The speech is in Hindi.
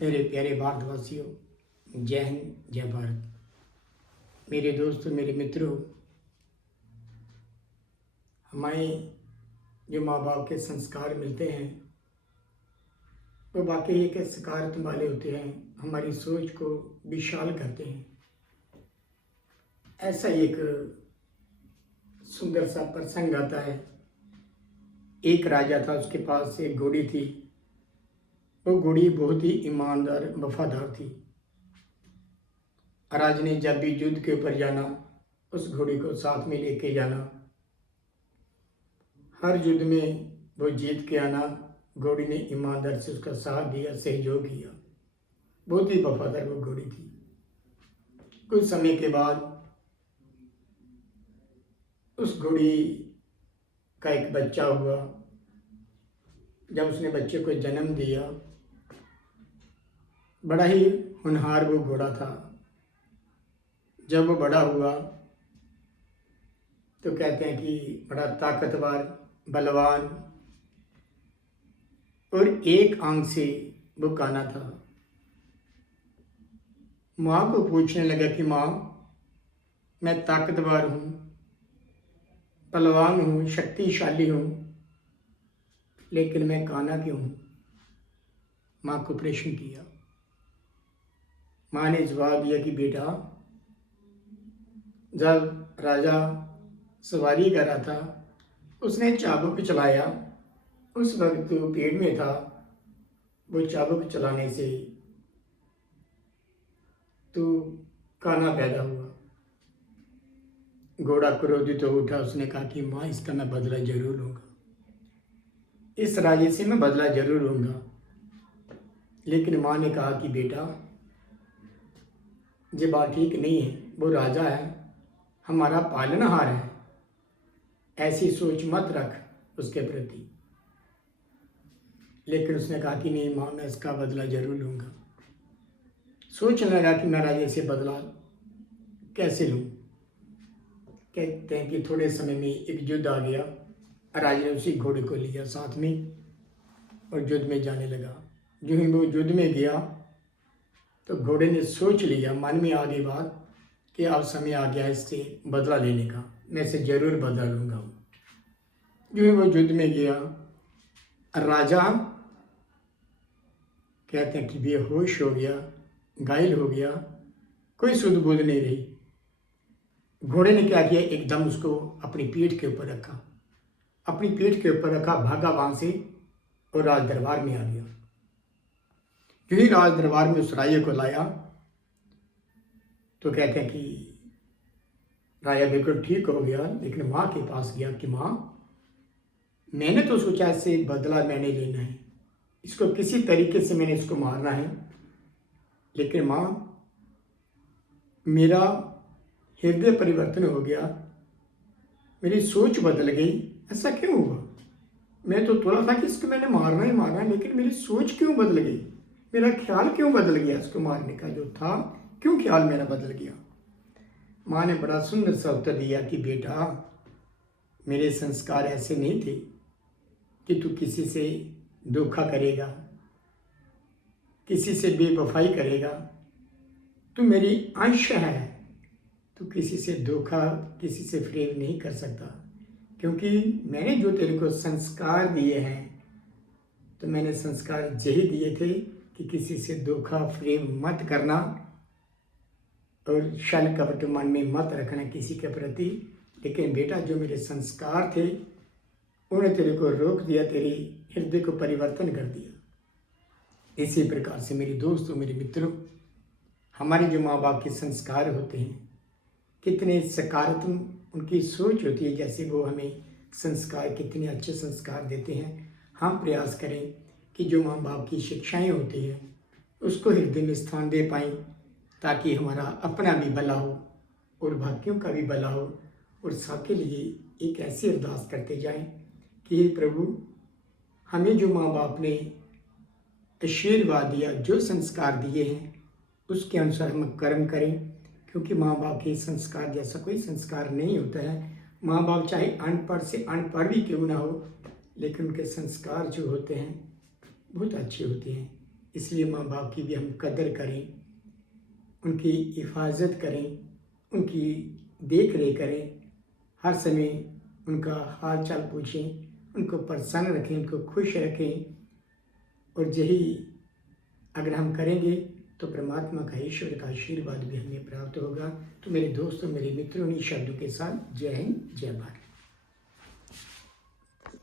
मेरे प्यारे भारतवासियों, जय हिंद, जय भारत। मेरे दोस्तों, मेरे मित्रों, हमें जो माँ बाप के संस्कार मिलते हैं वो वाकई एक सकारात्मक वाले होते हैं, हमारी सोच को विशाल करते हैं। ऐसा एक सुंदर सा प्रसंग आता है। एक राजा था, उसके पास एक घोड़ी थी। वो घोड़ी बहुत ही ईमानदार, वफादार थी। राज ने जब भी युद्ध के ऊपर जाना, उस घोड़ी को साथ में लेके जाना। हर युद्ध में वो जीत के आना। घोड़ी ने ईमानदार से उसका साथ दिया, सहयोग किया। बहुत ही वफादार वो घोड़ी थी। कुछ समय के बाद उस घोड़ी का एक बच्चा हुआ। जब उसने बच्चे को जन्म दिया, बड़ा ही होनहार वो घोड़ा था। जब वो बड़ा हुआ तो कहते हैं कि बड़ा ताकतवर, बलवान और एक आंख से वो काना था। माँ को पूछने लगा कि माँ, मैं ताकतवर हूँ, बलवान हूँ, शक्तिशाली हूँ, लेकिन मैं काना क्यों हूँ? माँ को प्रश्न किया। माँ ने जवाब दिया कि बेटा, जब राजा सवारी कर रहा था, उसने चाबुक चलाया। उस वक्त वो पेड़ में था। वो चाबुक चलाने से तो काना पैदा हुआ। घोड़ा क्रोधित हो उठा। उसने कहा कि माँ, इसका मैं बदला जरूर लूंगा, इस राजे से मैं बदला जरूर लूंगा। लेकिन माँ ने कहा कि बेटा, ये बात ठीक नहीं है। वो राजा है, हमारा पालनहार है, ऐसी सोच मत रख उसके प्रति। लेकिन उसने कहा कि नहीं माँ, मैं इसका बदला जरूर लूंगा। सोचने लगा कि मैं राजे से बदला कैसे लूं। कहते हैं कि थोड़े समय में एक युद्ध आ गया। राजा ने उसी घोड़े को लिया साथ में और युद्ध में जाने लगा। जो ही वो युद्ध में गया तो घोड़े ने सोच लिया मन में आगे बात कि अब समय आ गया इससे बदला लेने का, मैं इसे जरूर बदला लूंगा। जो ही वो युद्ध में गया, राजा कहते हैं कि बेहोश हो गया, घायल हो गया, कोई सुध बुध नहीं रही। घोड़े ने क्या किया, एकदम उसको अपनी पीठ के ऊपर रखा। अपनी पीठ के ऊपर रखा, भागा वहां से और राज दरबार में आ गया। जो ही राज दरबार में उस राजे को लाया तो कहते हैं कि राजा बिल्कुल ठीक हो गया। लेकिन माँ के पास गया कि माँ, मैंने तो सोचा इससे बदला मैंने लेना है, इसको किसी तरीके से मैंने इसको मारना है। लेकिन माँ, मेरा हृदय परिवर्तन हो गया, मेरी सोच बदल गई। ऐसा क्यों हुआ? मैं तो थोड़ा था कि इसको मैंने मारना ही मारना है, लेकिन मेरी सोच क्यों बदल गई? मेरा ख्याल क्यों बदल गया? इसको मारने का जो था, क्यों ख्याल मेरा बदल गया? माँ ने बड़ा सुंदर सा उत्तर दिया कि बेटा, मेरे संस्कार ऐसे नहीं थे कि तू किसी से धोखा करेगा, किसी से बेवफाई करेगा। तू मेरी अंश है, तू किसी से धोखा, किसी से फ्रेब नहीं कर सकता। क्योंकि मैंने जो तेरे को संस्कार दिए हैं, तो मैंने संस्कार यही दिए थे कि किसी से धोखा फ्रेब मत करना और छल कपट मन में मत रखना किसी के प्रति। लेकिन बेटा, जो मेरे संस्कार थे उन्होंने तेरे को रोक दिया, तेरे हृदय को परिवर्तन कर दिया। इसी प्रकार से मेरे दोस्तों, मेरे मित्रों, हमारे जो माँ बाप के संस्कार होते हैं, कितने सकारात्मक उनकी सोच होती है। जैसे वो हमें संस्कार, कितने अच्छे संस्कार देते हैं। हम प्रयास करें कि जो माँ बाप की शिक्षाएं होती हैं उसको हृदय में स्थान दे पाएँ, ताकि हमारा अपना भी भला हो और बाकियों का भी भला हो। और सबके लिए एक ऐसी अरदास करते जाएं कि हे प्रभु, हमें जो माँ बाप ने आशीर्वाद दिया, जो संस्कार दिए हैं, उसके अनुसार हम कर्म करें। क्योंकि माँ बाप के संस्कार जैसा कोई संस्कार नहीं होता है। माँ बाप चाहे अनपढ़ से अनपढ़ भी क्यों ना हो, लेकिन उनके संस्कार जो होते हैं बहुत अच्छे होते हैं। इसलिए माँ बाप की भी हम कदर करें, उनकी हिफाजत करें, उनकी देख रेख करें, हर समय उनका हाल चाल पूछें, उनको प्रसन्न रखें, उनको खुश रखें। और यही अगर हम करेंगे तो परमात्मा का, ईश्वर का आशीर्वाद भी हमें प्राप्त होगा। तो मेरे दोस्तों, मेरे मित्रों, इन शब्दों के साथ जय हिंद, जय भारत।